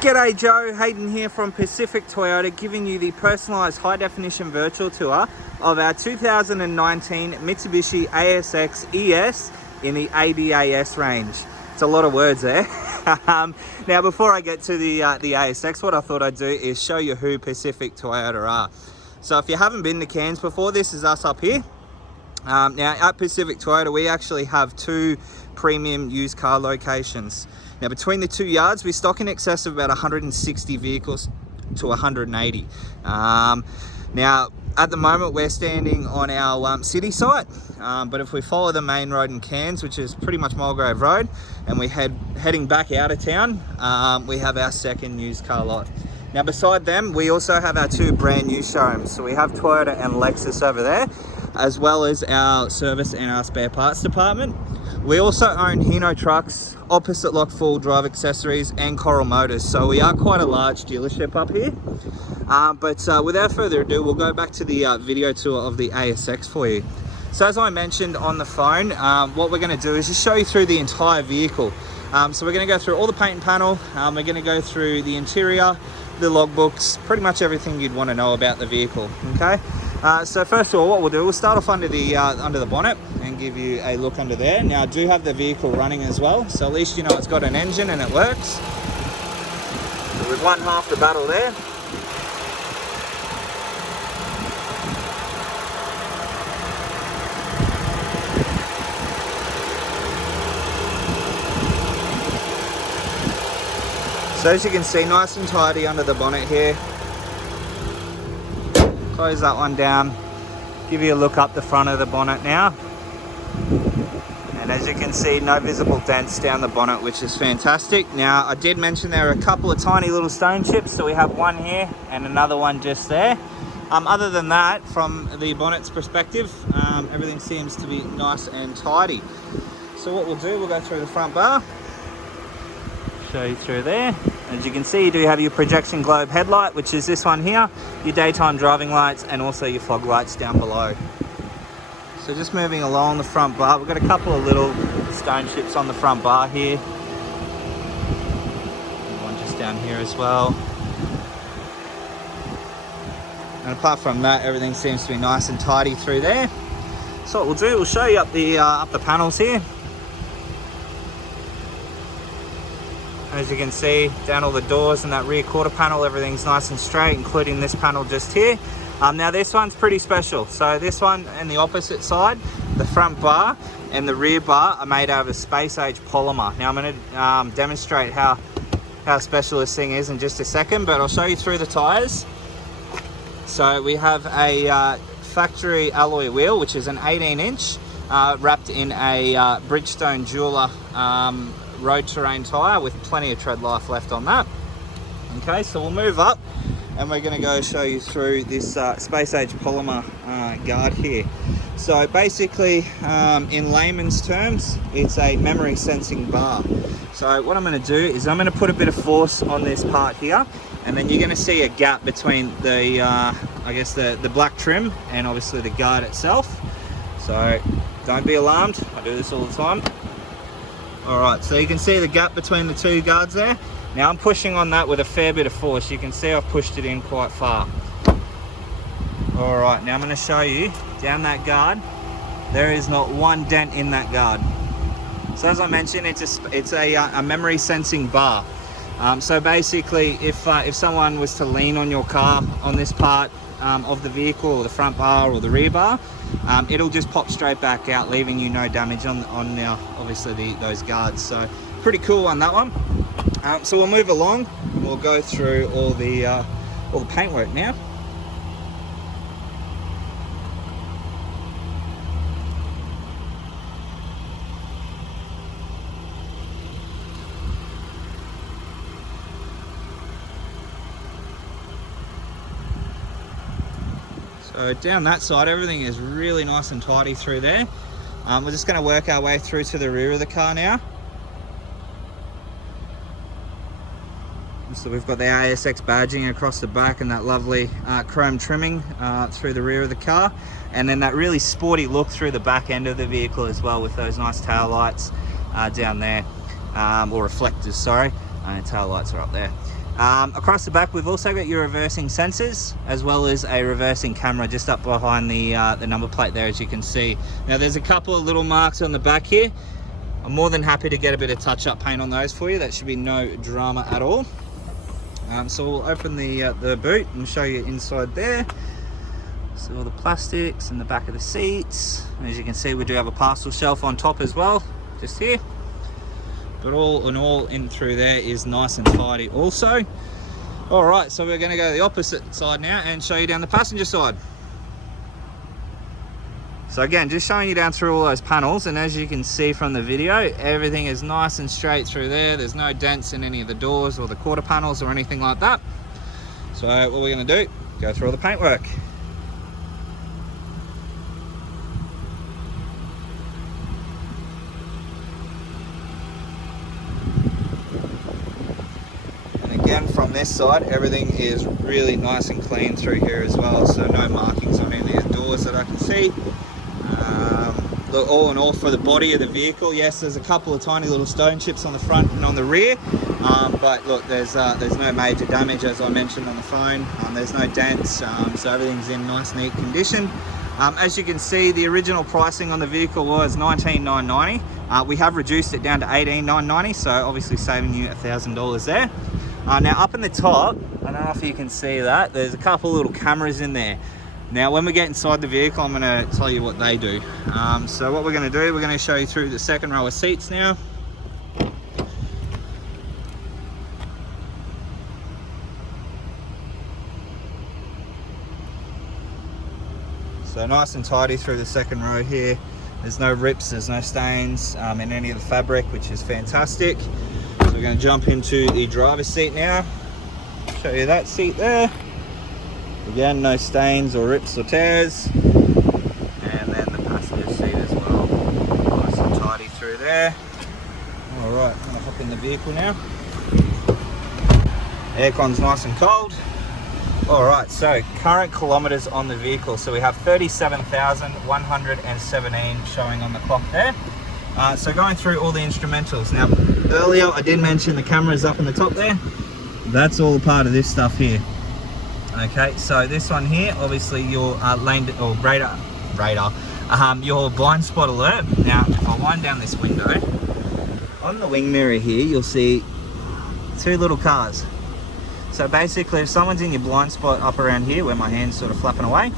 G'day Joe, Hayden here from Pacific Toyota, giving you the personalised high-definition virtual tour of our 2019 Mitsubishi ASX ES in the ADAS range. It's a lot of words there. Now, before I get to the ASX, what I thought I'd do is show you who Pacific Toyota are. So if you haven't been to Cairns before, this is us up here. Now, at Pacific Toyota, we actually have two premium used car locations. Now, between the two yards, we stock in excess of about 160 vehicles to 180. Now, at the moment, we're standing on our city site, but if we follow the main road in Cairns, which is pretty much Mulgrave Road, and we heading back out of town, we have our second used car lot. Now, beside them, we also have our two brand new showrooms. So we have Toyota and Lexus over there, as well as our service and our spare parts department. We also own Hino Trucks, Opposite Lock Full Drive Accessories, and Coral Motors. So we are quite a large dealership up here. But without further ado, we'll go back to the video tour of the ASX for you. So as I mentioned on the phone, what we're going to do is just show you through the entire vehicle. So we're going to go through all the paint and panel. We're going to go through the interior, the logbooks, pretty much everything you'd want to know about the vehicle. Okay. So first of all, what we'll do, we'll start off under the bonnet and give you a look under there. Now, I do have the vehicle running as well, so at least you know it's got an engine and it works. So we've won half the battle there. So as you can see, nice and tidy under the bonnet here. Close that one down, give you a look up the front of the bonnet now. And as you can see, no visible dents down the bonnet, which is fantastic. Now, I did mention there are a couple of tiny little stone chips, so we have one here and another one just there. Other than that, from the bonnet's perspective, everything seems to be nice and tidy. So what we'll do, we'll go through the front bar, show you through there. As you can see, you do have your projection globe headlight, which is this one here, your daytime driving lights, and also your fog lights down below. So just moving along the front bar, we've got a couple of little stone chips on the front bar here. One just down here as well. And apart from that, everything seems to be nice and tidy through there. So what we'll do, we'll show you up the panels here. As you can see, down all the doors and that rear quarter panel, everything's nice and straight, including this panel just here. Now this one's pretty special. So this one and the opposite side, the front bar and the rear bar are made out of a space age polymer. Now I'm going to demonstrate how special this thing is in just a second, but I'll show you through the tyres. So we have a factory alloy wheel, which is an 18-inch, wrapped in a Bridgestone Jeweler road terrain tyre with plenty of tread life left on that. Okay, so we'll move up and we're going to go show you through this space age polymer guard here. So basically, in layman's terms, it's a memory sensing bar. So what I'm going to do is I'm going to put a bit of force on this part here, and then you're going to see a gap between the I guess the black trim and obviously the guard itself. So don't be alarmed, I do this all the time. Alright, so you can see the gap between the two guards there. Now I'm pushing on that with a fair bit of force. You can see I've pushed it in quite far. Alright, now I'm going to show you down that guard. There is not one dent in that guard. So as I mentioned, it's a memory sensing bar. So basically, if someone was to lean on your car on this part of the vehicle, or the front bar or the rear bar, it'll just pop straight back out, leaving you no damage on obviously those guards. So pretty cool on that one. So we'll move along and we'll go through all the paintwork now. So down that side, everything is really nice and tidy through there. We're just going to work our way through to the rear of the car now. So we've got the ASX badging across the back and that lovely chrome trimming through the rear of the car. And then that really sporty look through the back end of the vehicle as well, with those nice tail lights down there, or reflectors, sorry. Tail lights are up there. Across the back, we've also got your reversing sensors, as well as a reversing camera just up behind the number plate there, as you can see. Now there's a couple of little marks on the back here. I'm more than happy to get a bit of touch-up paint on those for you. That should be no drama at all. So we'll open the boot and show you inside there. So all the plastics and the back of the seats. As you can see, we do have a parcel shelf on top as well, just here. But all in all, in through there is nice and tidy also. All right, so we're going to go to the opposite side now and show you down the passenger side. So again, just showing you down through all those panels, and as you can see from the video, everything is nice and straight through there. There's no dents in any of the doors or the quarter panels or anything like that. So what we're going to do, go through all the paintwork. Again, from this side, everything is really nice and clean through here as well, so no markings on any of the doors that I can see. Look, all in all, for the body of the vehicle, yes, there's a couple of tiny little stone chips on the front and on the rear, but look, there's no major damage, as I mentioned on the phone. There's no dents, so everything's in nice, neat condition. As you can see, the original pricing on the vehicle was $19,990. We have reduced it down to $18,990, so obviously saving you $1,000 there. Now up in the top, I don't know if you can see that, there's a couple little cameras in there. Now when we get inside the vehicle, I'm going to tell you what they do. So what we're going to do, we're going to show you through the second row of seats now. So nice and tidy through the second row here. There's no rips, there's no stains in any of the fabric, which is fantastic. So we're going to jump into the driver's seat now. Show you that seat there. Again, no stains or rips or tears. And then the passenger seat as well. Nice and tidy through there. Alright, I'm going to hop in the vehicle now. Aircon's nice and cold. Alright, so current kilometres on the vehicle. So we have 37,117 showing on the clock there. So going through all the instrumentals. Now, earlier I did mention the cameras up in the top there. That's all part of this stuff here. Okay, so this one here, obviously your lane or radar, your blind spot alert. Now, if I wind down this window, on the wing mirror here, you'll see two little cars. So basically, if someone's in your blind spot up around here, where my hand's sort of flapping away,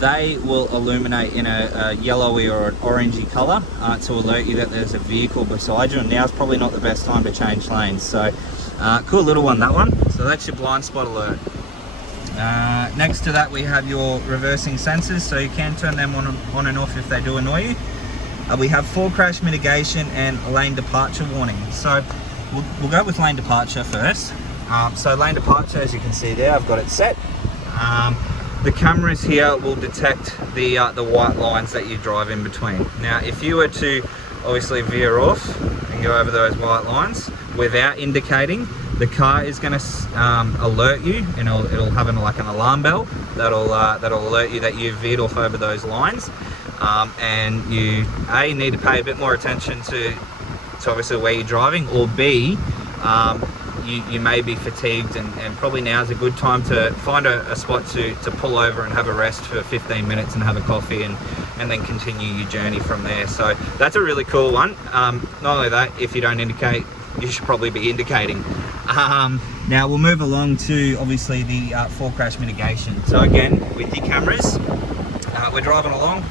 they will illuminate in a yellowy or an orangey colour to alert you that there's a vehicle beside you, and now's probably not the best time to change lanes. So cool little one, that one. So that's your blind spot alert. Next to that, we have your reversing sensors, so you can turn them on and off if they do annoy you. We have full crash mitigation and lane departure warning. So we'll go with lane departure first. So lane departure, as you can see there, I've got it set. The cameras here will detect the white lines that you drive in between. Now, if you were to obviously veer off and go over those white lines without indicating, the car is going to alert you, and it'll have an alarm bell that'll alert you that you've veered off over those lines, and you need to pay a bit more attention to obviously where you're driving, or B, you may be fatigued, and probably now is a good time to find a spot to pull over and have a rest for 15 minutes and have a coffee, and then continue your journey from there. So that's a really cool one. Not only that, if you don't indicate, you should probably be indicating. Now we'll move along to obviously the full crash mitigation. So again, with your cameras, we're driving along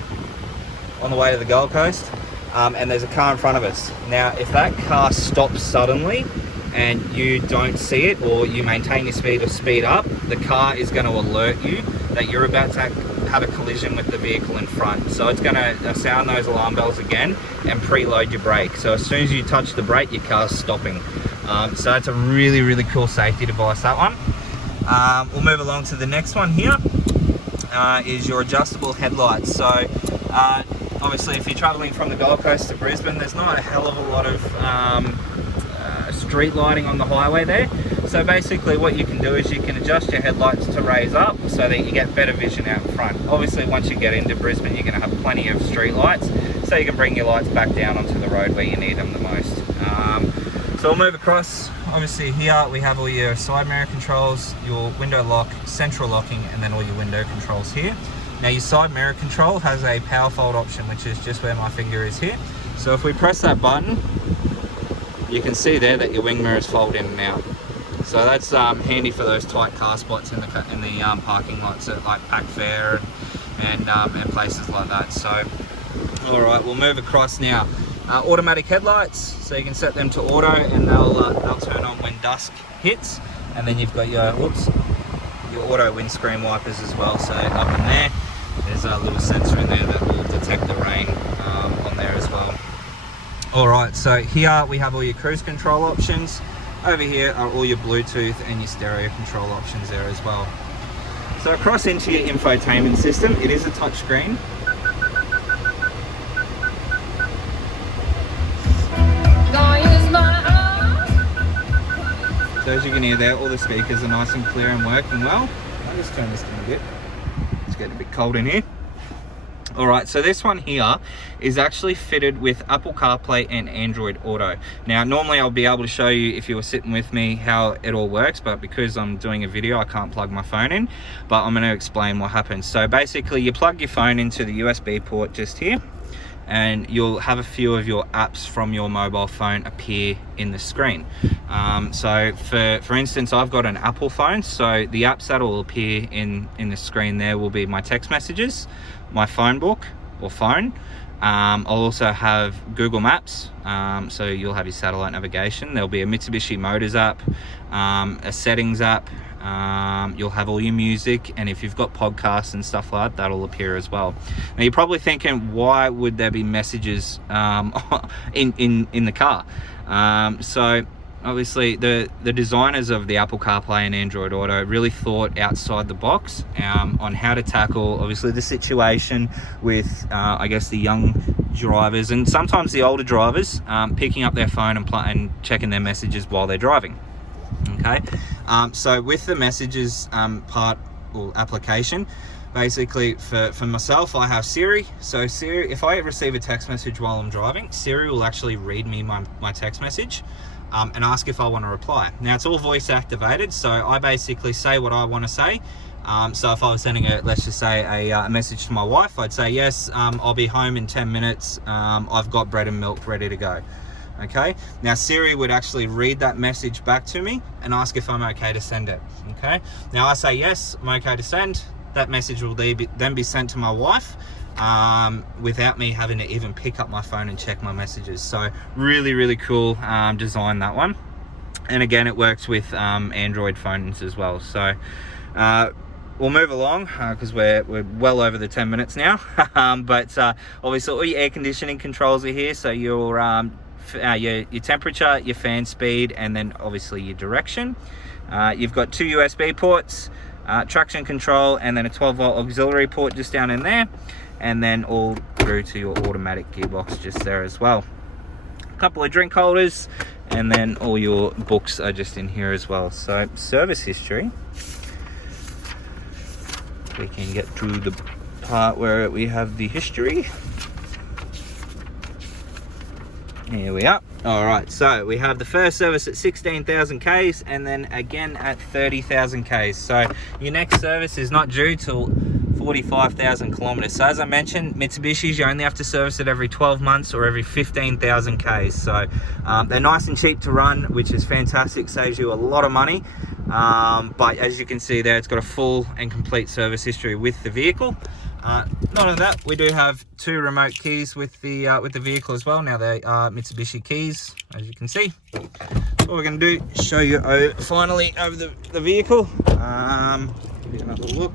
on the way to the Gold Coast, and there's a car in front of us. Now if that car stops suddenly and you don't see it, or you maintain your speed or speed up, the car is going to alert you that you're about to have a collision with the vehicle in front. So it's going to sound those alarm bells again and preload your brake. So as soon as you touch the brake, your car's stopping. So it's a really, really cool safety device, that one. We'll move along to the next one here, is your adjustable headlights. So obviously if you're traveling from the Gold Coast to Brisbane, there's not a hell of a lot of street lighting on the highway there. So basically what you can do is you can adjust your headlights to raise up so that you get better vision out in front. Obviously once you get into Brisbane, you're going to have plenty of street lights, so you can bring your lights back down onto the road where you need them the most. So we'll move across. Obviously here we have all your side mirror controls, your window lock, central locking, and then all your window controls here. Now your side mirror control has a power fold option, which is just where my finger is here. So if we press that button, you can see there that your wing mirrors fold in and out. So that's handy for those tight car spots in the parking lots at like Pack Fair and places like that. So, all right, we'll move across now. Automatic headlights, so you can set them to auto, and they'll turn on when dusk hits. And then you've got your auto windscreen wipers as well. So up in there, there's a little sensor in there that will detect the rain on there as well. All right, so here we have all your cruise control options. Over here are all your Bluetooth and your stereo control options there as well. So across into your infotainment system, it is a touch screen. So as you can hear there, all the speakers are nice and clear and working well. I'll just turn this down a bit. It's getting a bit cold in here. All right, so this one here is actually fitted with Apple CarPlay and Android Auto. Now, normally I'll be able to show you, if you were sitting with me, how it all works, but because I'm doing a video, I can't plug my phone in, but I'm going to explain what happens. So basically, you plug your phone into the USB port just here, and you'll have a few of your apps from your mobile phone appear in the screen. So for instance, I've got an Apple phone, so the apps that will appear in the screen there will be my text messages, my phone book or phone. I'll also have Google Maps, so you'll have your satellite navigation. There'll be a Mitsubishi Motors app, a settings app. You'll have all your music, and if you've got podcasts and stuff like that, that'll appear as well. Now you're probably thinking, why would there be messages in the car? So obviously the designers of the Apple CarPlay and Android Auto really thought outside the box on how to tackle obviously the situation with I guess the young drivers and sometimes the older drivers picking up their phone and checking their messages while they're driving. Okay, so with the messages part or application, basically for myself, I have Siri. So Siri, if I receive a text message while I'm driving, Siri will actually read me my text message and ask if I want to reply. Now it's all voice activated, so I basically say what I want to say. So if I was sending let's just say a message to my wife, I'd say, yes, I'll be home in 10 minutes. I've got bread and milk ready to go. Okay, now Siri would actually read that message back to me and ask if I'm okay to send it. Okay, now I say yes, I'm okay to send. That message will then be sent to my wife without me having to even pick up my phone and check my messages. So really cool design, that one. And again, it works with Android phones as well. So we'll move along because we're well over the 10 minutes now. But obviously all your air conditioning controls are here. So your temperature, your fan speed, and then obviously your direction. You've got 2 USB ports, traction control, and then a 12-volt auxiliary port just down in there, and then all through to your automatic gearbox just there as well. A couple of drink holders, and then all your books are just in here as well. So service history, we can get to the part where we have the history. Here we are. All right, so we have the first service at 16,000 Ks and then again at 30,000 Ks. So your next service is not due till 45,000 kilometers. So as I mentioned, Mitsubishi's, you only have to service it every 12 months or every 15,000 Ks. So they're nice and cheap to run, which is fantastic, saves you a lot of money. But as you can see there, it's got a full and complete service history with the vehicle. Not only that, we do have 2 remote keys with the vehicle as well. Now they are Mitsubishi keys, as you can see. So what we're going to do is show you finally over the vehicle. Give you another look.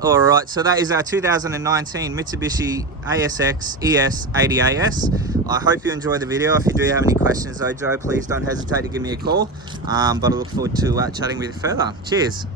All right, so that is our 2019 Mitsubishi ASX ES 80AS. I hope you enjoyed the video. If you do have any questions though, Joe, please don't hesitate to give me a call. But I look forward to chatting with you further. Cheers.